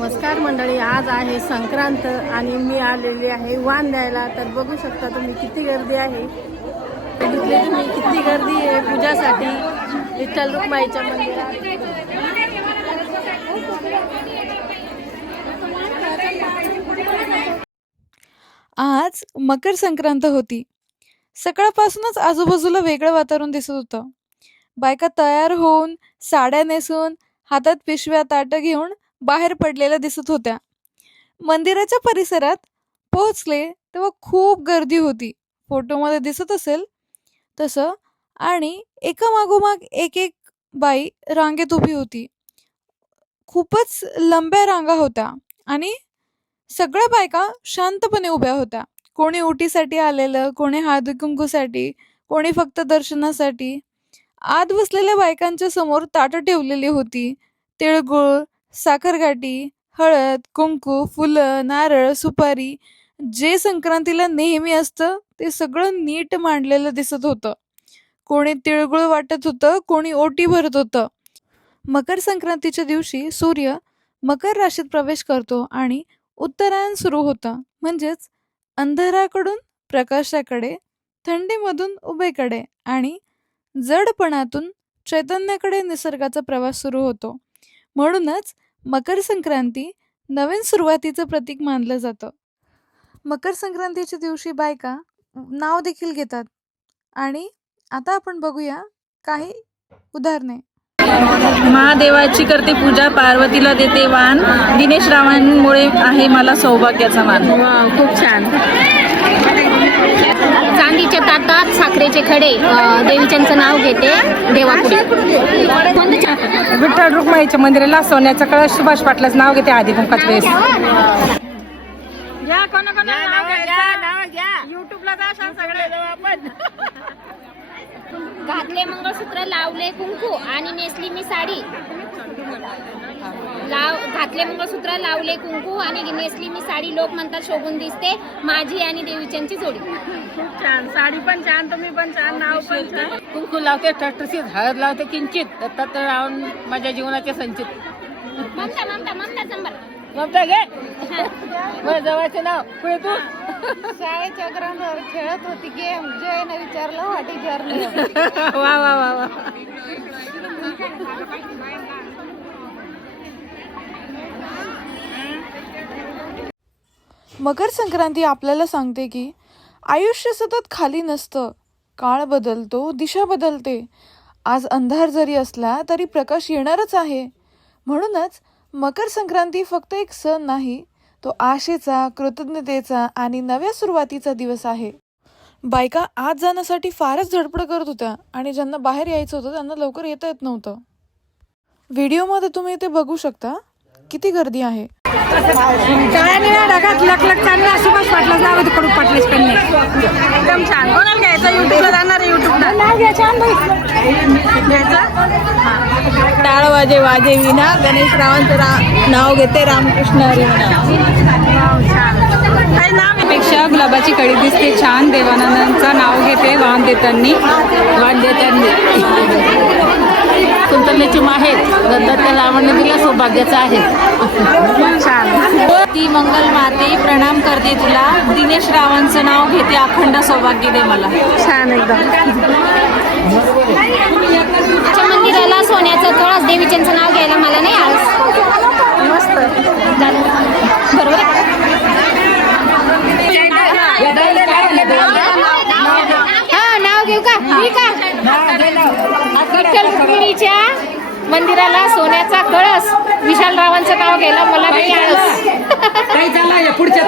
नमस्कार मंडळी, आज आहे संक्रांत आणि मी आलेली आहे वाण द्यायला. तर बघू शकता तुम्ही किती गर्दी आहे. बघितले तुम्ही किती गर्दी आहे पूजासाठी विठ्ठल रुक्माईच्या मंदिरात. आज मकर संक्रांत होती. सकाळपासूनच आजूबाजूला वेगळं वातावरण दिसत होतं. बायका तयार होऊन साड्या नेसून हातात पिशव्या ताटं घेऊन बाहेर पडलेल्या दिसत होत्या. मंदिराच्या परिसरात पोहोचले तेव्हा खूप गर्दी होती, फोटोमध्ये दिसत असेल तसं. आणि एका मागोमाग एक एक बाई रांगेत उभी होती. खूपच लंब्या रांगा होत्या आणि सगळ्या बायका शांतपणे उभ्या होत्या. कोणी ओटीसाठी आलेलं, कोणी हळदी कुंकूसाठी, कोणी फक्त दर्शनासाठी. आत बसलेल्या बायकांच्या समोर ताटं ठेवलेली होती. तिळगुळ, साखरगाठी, हळद, कुंकू, फुलं, नारळ, सुपारी, जे संक्रांतीला नेहमी असतं ते सगळं नीट मांडलेलं दिसत होतं. कोणी तिळगुळ वाटत होतं, कोणी ओटी भरत होतं. मकर संक्रांतीच्या दिवशी सूर्य मकर राशीत प्रवेश करतो आणि उत्तरायण सुरू होतं. म्हणजेच अंधाराकडून प्रकाशाकडे, थंडीमधून उभेकडे आणि जडपणातून चैतन्याकडे निसर्गाचा प्रवास सुरू होतो. म्हणूनच मकर संक्रांती नवीन सुरुवातीचं प्रतीक मानलं जातं. मकर संक्रांतीच्या दिवशी बायका नाव देखील घेतात. आणि आता आपण बघूया काही उदाहरणे. महादेवाची करते पूजा, पार्वतीला देते वाण, दिनेश रावांमुळे आहे मला सौभाग्याचा मान. खूप छान. चांदीच्या ताटात साखरेचे खडे, देवीच्यांचं नाव घेते देवापुढे. विठ्ठल रुक्माईच्या मंदिराला सोन्याचा कळस, सुभाष पाटलाचं नाव घेते आधी कुंकाच वेळेस. युट्यूबला जा सगळे आपण. घातले मंगळसूत्र, लावले कुंकू आणि नेसली मी साडी. घातले मंगळसूत्र, लावले कुंकू आणि नेसली मी साडी. लोक म्हणतात शोभून दिसते माझी आणि देवीच्यांची जोडी. खूप छान. साडी पण छान, तुम्ही पण छान, नाव पण छान. कुंकू लावते, ठसठसीत हळद लावते किंचित, दत्तात राहून माझ्या जीवनाचे संचित. ममता ममता ममता संभार. ममता घे माझ्या जवळचे नाव. पुढे तू. शाळेच्या ग्राउंडवर खेळत होती गेम, जयने विचारलं वाटी जर्नी. वा वा वा वा. मकर संक्रांती आपल्याला सांगते की आयुष्य सतत खाली नसतं. काळ बदलतो, दिशा बदलते. आज अंधार जरी असला तरी प्रकाश येणारच आहे. म्हणूनच मकर संक्रांती फक्त एक सण नाही, तो आशेचा, कृतज्ञतेचा आणि नव्या सुरुवातीचा दिवस आहे. बायका आत जाण्यासाठी फारच धडपड करत होत्या आणि ज्यांना बाहेर यायचं होतं त्यांना लवकर येता येत नव्हतं. व्हिडिओमध्ये तुम्ही इथे बघू शकता किती गर्दी आहे. ढगात लखलख चालला, सुभाष पाटलाचं नाव होतं, कडू पाटलाच कन्या. एकदम छान. कोणाला घ्यायचं? युट्यूबला जाणार आहे. युट्यूबला टाळ वाजे वाजे विना, गणेश रावांचं नाव घेते रामकृष्ण हरी काही नाव पेक्षा गुलाबाची कळी दिसते छान, देवानंदांचं नाव घेते वाण देतांनी. कुंतलेची माहेर, दत्त रावण दिला सौभाग्याचा आहे. ती मंगल माते प्रणाम करते तुला, दिनेश रावांचं नाव घेते अखंड सौभाग्य दे मला. छान एकदम. मंदिराला सोन्याचं कळस, देवीच्यांचं नाव घ्यायला मला नाही आज. मस्त झालं बरोबर. हा, नाव घेऊ का? ठीक आहे. विठ्ठल रुक्मिणीच्या मंदिराला सोन्याचा कळस, विशालरावांचं नाव घ्यायला मला नाही आळस. पुढच्या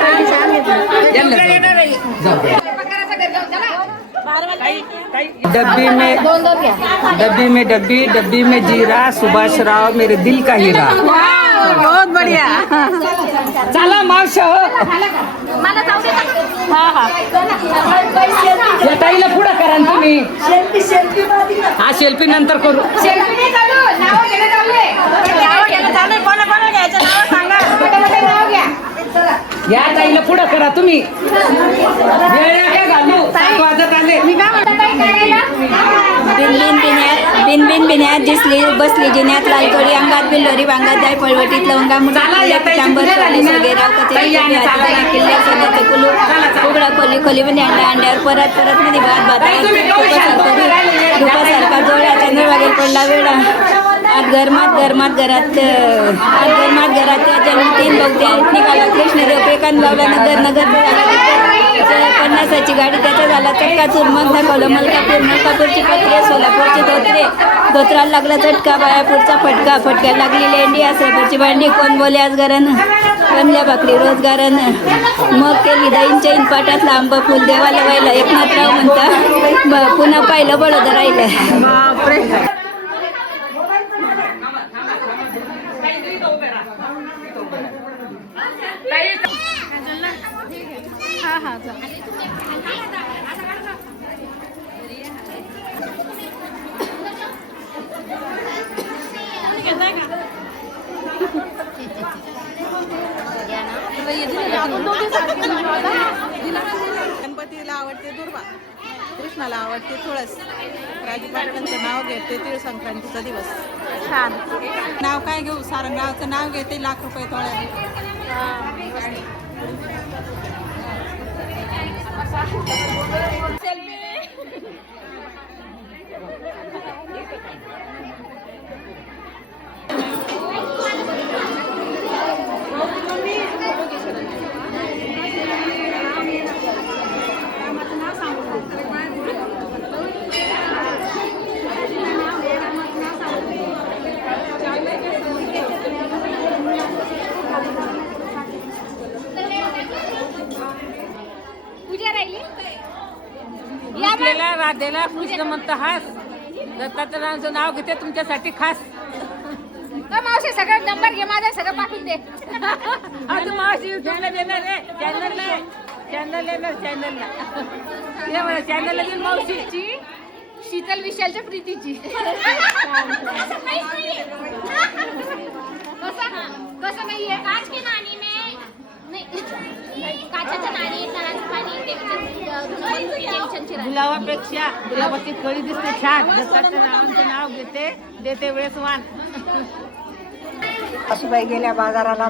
डब्बी में डब्बी, डब्बी में जीरा, सुभाष राव मेरे दिल का हीरा. बहुत बढ़िया. चला मावश हो. मला जाऊ दे का? या ताईला पुढं करा ना तुम्ही. हा सेल्फी नंतर करू. सेल्फी नाही काढू, नाव घ्यायला चालू आहे. कोणाला घ्यायचं नाव सांगा. नाव घ्या. या ताईला पुढं करा तुम्ही. वेळ नका घालू, 7 वाजत आले. मी काय म्हणतो? दिल्लीन बिन बिन बिन्यात दिसली बसली जिन्यात लालकडी अंगात बिल्लोरी भांगात जाय पळवटीत लवंगा मुली पितांबर वगैरे किल्ल्या सोन्याचं कुलूप उघडा खोली खोलीमध्ये अंडा अंड्यावर परत परत मध्ये भात धुपासारखा जोड्या चंद्र वागेल पडला वेळा आत गरमात घरात जन्म 3 बघते निघाला कृष्णदेव पेकान लावला नगर पन्नासाची गाडी त्याचा झाला चटका मग दाखवलं मलकापूरची पत्रे सोलापूरची धोत्राला लागला चटका बायापूरचा फटक्याला लागली लेंडी आसरापूरची भांडी कोण बोले आज घरानं रमल्या भाकरी रोजगारानं मग केली दहींच्या पाटात लांब फुल देवाला व्हायला एकनाथराव म्हणता पुन्हा पाहिलं बडोदर राहिलं. गणपतीला आवडते दुर्वा, कृष्णाला आवडते तुळस, राजपाटांचं नाव घेते तीळ संक्रांतीचा दिवस. छान. नाव काय घेऊ? सारंगावचं नाव घेते ₹1,00,000 तोळ्याने. राधेला कृष्ण म्हणता हास दत्तात्रयाचं नाव घेते तुमच्यासाठी खास. मावशी सगळं नंबर घे माझा सगळं पाठवून दे. आज मावशी युट्यूबला देणार आहे चॅनलला देईल मावशी. शीतल विशालच्या प्रीतीची कसं नाहीये काच की नाणी में नाही काचाचं नाणी गुलाबापेक्षा गुलाबाची कळी दिसते छान. दत्तात्रयाचं नाव घेते देते वेळेस वाण. सासूबाई गेल्या बाजाराला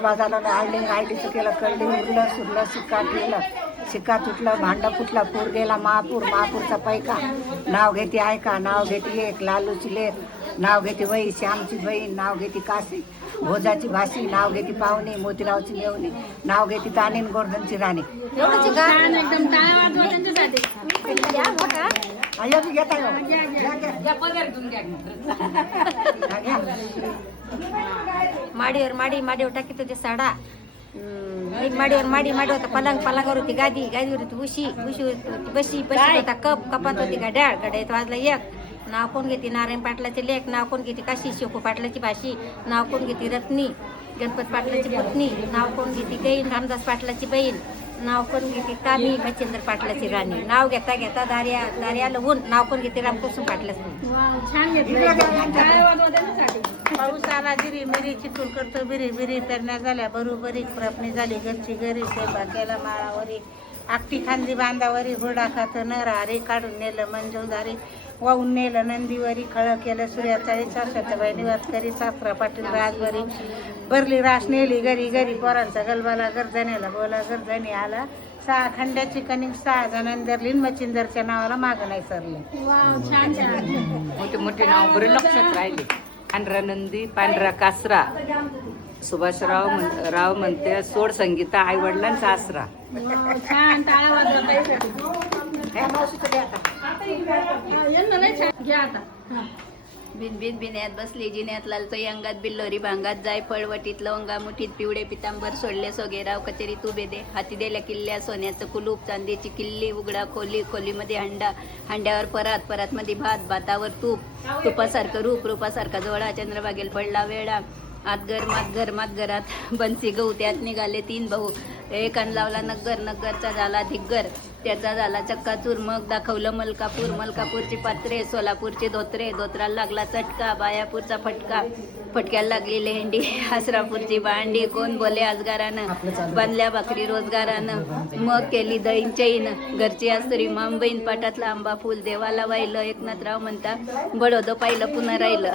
आयडीचं केलं कळली उरलं सुरलं सिक्का तुटलं भांडं फुटलं पूर गेला महापूरचा पैका नाव घेते ऐका नाव घेते एक लालूची लेक नाव घेते वही श्यामची बहीण नाव घेते काशी भोजाची भाशी नाव घेते पाहुणी मोतीरावची मेवणी नाव घेते तानीन गोर्धनची राणी. एकदम टाळ्या वाजवा त्यांच्यासाठी. माडीवर टाकीत होते साडा माडी होता पलंगावर होती गादीवर होती उशी होती बशी होता कपात होती गड्यात वाजला एक. नाव कोण घेते नारायण पाटलाचे लेख नाव कोण घेते काशी शेकू पाटलाची भाशी नाव कोण घेते रत्नी गणपत पाटलाची पत्नी नाव कोण घेते गैन रामदास पाटलाची बहीण नाव कोण घेते तामी मच्छिंद्र पाटलाची राणी. नाव घेता दार्या लवून नाव कोण घेते रामकृष्ण पाटलाची. छान घेतलं. टाळ्या वाजवा त्यांच्यासाठी. पाऊस आला जिरी मिरी चितून करतो बिरी तरण्या झाल्या बरोबरी प्रपणी झाली घरची घरी स्वयंपाक्याला माळावरी आकटी खांदी बांधावरी हुरडा खातं नरारी काढून नेलं मंजूदारी वाहून नेलं नंदीवरी खळं केलं सूर्याचाळी सासऱ्याच्या बहिणीवर करी साफरा पाटील राजवरी भरली रास नेली घरी पोरांचा गलबाला गर्दनेला बोला गर्दनी आला 6 खंड्याची कणिक 6 जणांनी धरली मच्छिंदरच्या नावाला मागं नाही सरले. छान. मोठे नाव बरं लक्षात राहिले. पांढरा नंदी पांढरा कासरा सुभाषराव राव म्हणते सोड संगीता आई वडिलांचा आसरा. छान. टाळ्या वाजवा ताईसाठी. यांना नाही छान. घ्या आता. बिन बिन्यात बसली जिन्यात लालकई अंगात बिल्लोरी भांगात जाय पळवटीत लवंगा मुठीत पिवळे पितांबर सोडले सोगेराव कचेरी तू बेदे हाती दिल्या किल्ल्या सोन्याचं कुलूप चांदीची किल्ली उघडा खोलीमध्ये हंड्यावर परात मध्ये भातावर तुपासारखं रूपासारखा जोळा चंद्रभागेल पडला वेळा आत गरमात घरात बनसी गहू त्यात निघाले 3 भाऊ एकान लावला नगर, नगरचा झाला धिग्गर, त्याचा झाला चक्काचूर. मग दाखवलं मलकापूर, मलकापूरची पात्रे, सोलापूरचे धोत्रे, धोत्राला लागला चटका, बायापूरचा फटका, फटक्याला लागली लेंडी, आसरापूरची भांडी. कोण बोले आजगारानं, बांधल्या भाकरी रोजगारानं. मग केली दहीन चैन, घरची आस्तरी मांबईन, पाटातला आंबा फुल देवाला वाहिलं. एकनाथराव म्हणता बडोदं पाहिलं पुन्हा राहिलं.